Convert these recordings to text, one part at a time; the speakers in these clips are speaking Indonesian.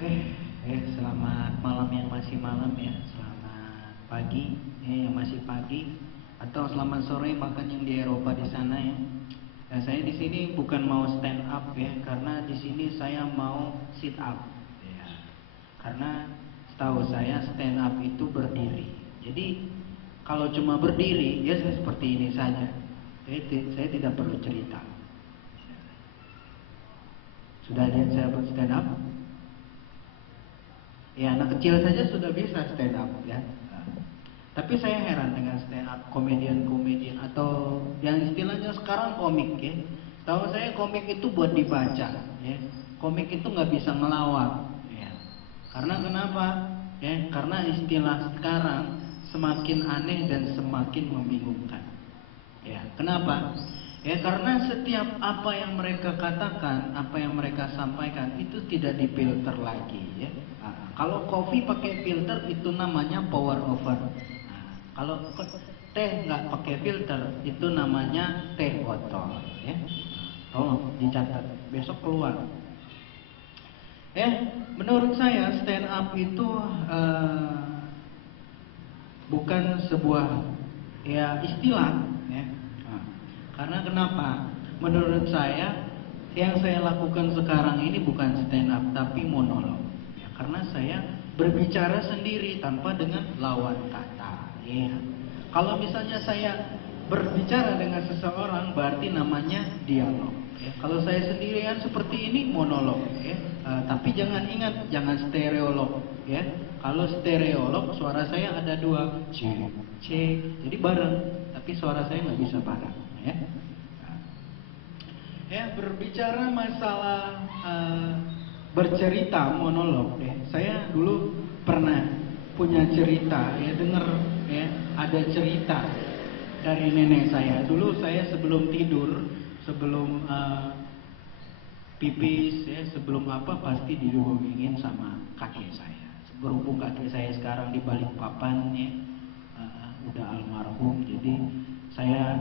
Oke, selamat malam yang masih malam ya, selamat pagi yang masih pagi, atau selamat sore bahkan yang di Eropa di sana ya. Nah, saya di sini bukan mau stand up ya, karena di sini saya mau sit up. Ya. Karena setahu saya stand up itu berdiri. Jadi kalau cuma berdiri ya saya seperti ini saja. Saya tidak perlu cerita. Sudah lihat saya stand up? Ya, anak kecil saja sudah bisa stand up ya. Tapi saya heran dengan stand up komedian-komedian atau yang istilahnya sekarang komik ya. Tahu saya komik itu buat dibaca ya. Komik itu nggak bisa ngelawak ya. Karena kenapa? Ya, karena istilah sekarang semakin aneh dan semakin membingungkan. Ya, kenapa? Ya karena setiap apa yang mereka katakan, apa yang mereka sampaikan itu tidak difilter lagi ya. Kalau kopi pakai filter itu namanya power over. Kalau teh nggak pakai filter itu namanya teh botol ya. Tolong dicatat, besok keluar. Menurut saya stand up itu bukan sebuah ya istilah ya. Karena kenapa? Menurut saya yang saya lakukan sekarang ini bukan stand up tapi monolog. Ya, karena saya berbicara sendiri tanpa dengan lawan kata. Ya. Kalau misalnya saya berbicara dengan seseorang berarti namanya dialog. Ya. Kalau saya sendirian seperti ini monolog. Ya. Tapi jangan ingat, jangan stereolog. Ya. Kalau stereolog suara saya ada dua, c, jadi bareng. Tapi suara saya nggak bisa bareng. Berbicara masalah bercerita monolog ya. Saya dulu pernah punya cerita ya, dengar ya, ada cerita dari nenek saya. Dulu saya sebelum tidur, sebelum pipis ya, sebelum apa pasti didongengin sama kakek saya. Berhubung kakek saya sekarang di Balikpapan ya, udah almarhum, jadi saya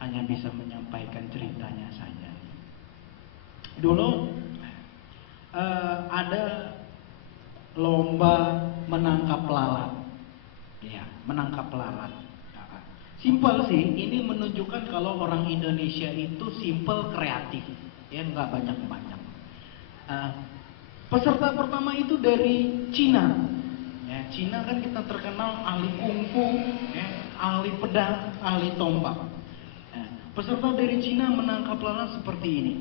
hanya bisa menyampaikan ceritanya saja. Dulu ada lomba menangkap lalat, ya, menangkap lalat. Simpel sih, ini menunjukkan kalau orang Indonesia itu simpel, kreatif, ya nggak banyak-banyak. Peserta pertama itu dari Cina. Ya, Cina kan kita terkenal ahli kungfu, ya, ahli pedang, ahli tombak. Peserta dari Cina menangkap lalat seperti ini.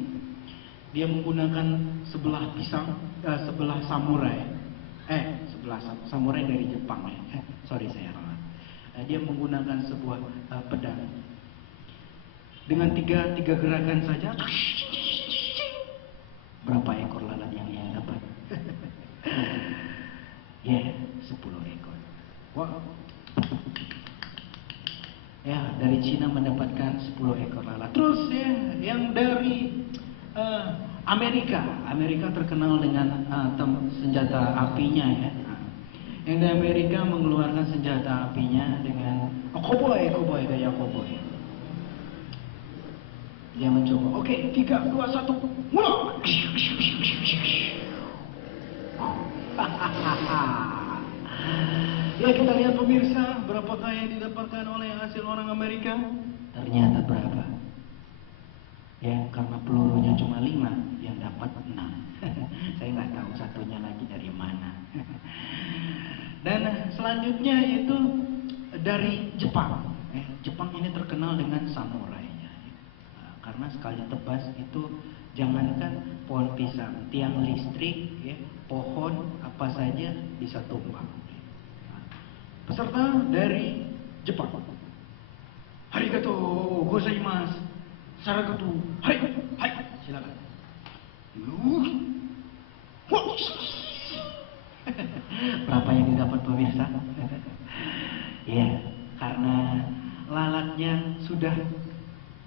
Dia menggunakan sebelah pisang, sebelah samurai. Sebelah samurai dari Jepang ya. Sorry saya salah. Dia menggunakan sebuah pedang. Dengan tiga gerakan saja, berapa ekor lalat yang ia dapat? Ya, 10 ekor. Wow. Ya, dari Cina mendapatkan 10 ekor lalat. Terus ya, yang dari Amerika terkenal dengan senjata apinya ya. Yang dari Amerika mengeluarkan senjata apinya dengan cowboy gaya cowboy. Dia mencoba. Oke, 3, 2, 1, mulai. Ya kita lihat pemirsa, berapakah yang didapatkan oleh hasil orang Amerika? Ternyata berapa? Ya karena pelurunya cuma 5, yang dapat 6. Saya nggak tahu satunya lagi dari mana. Dan selanjutnya itu dari Jepang. Jepang ini terkenal dengan samurainya. Karena sekali tebas itu jangankan pohon pisang, tiang listrik, ya, pohon apa saja bisa tumbang. Peserta dari Jepang. Arigato gozaimasu. Saragatu. Hai, silakan. Berapa yang didapat pemirsa? Ya, karena lalatnya sudah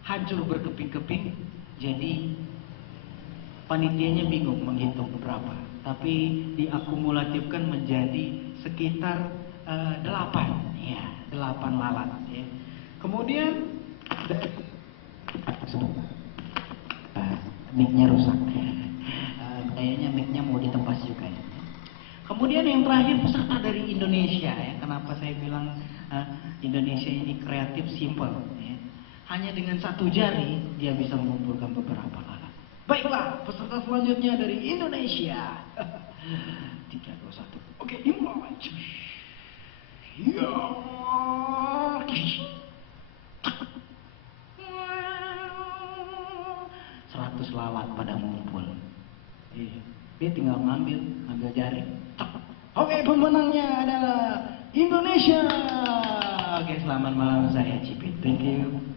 hancur berkeping-keping, jadi panitianya bingung menghitung berapa. Tapi diakumulatifkan menjadi sekitar 8 lalat ya. Kemudian mic-nya rusak. Kayaknya mic-nya mau ditebas juga ya. Indonesia ya. Kenapa saya bilang Indonesia ini kreatif, simple. Ya. Hanya dengan satu jari dia bisa mengumpulkan beberapa alat. Baiklah, peserta selanjutnya dari Indonesia. 3, 2, 1. Oke, dimulai. Ya. 100 lalat pada ngumpul. Dia tinggal ngambil jari. Oke, pemenangnya adalah Indonesia. Oke, selamat malam, saya Cipit. Thank you.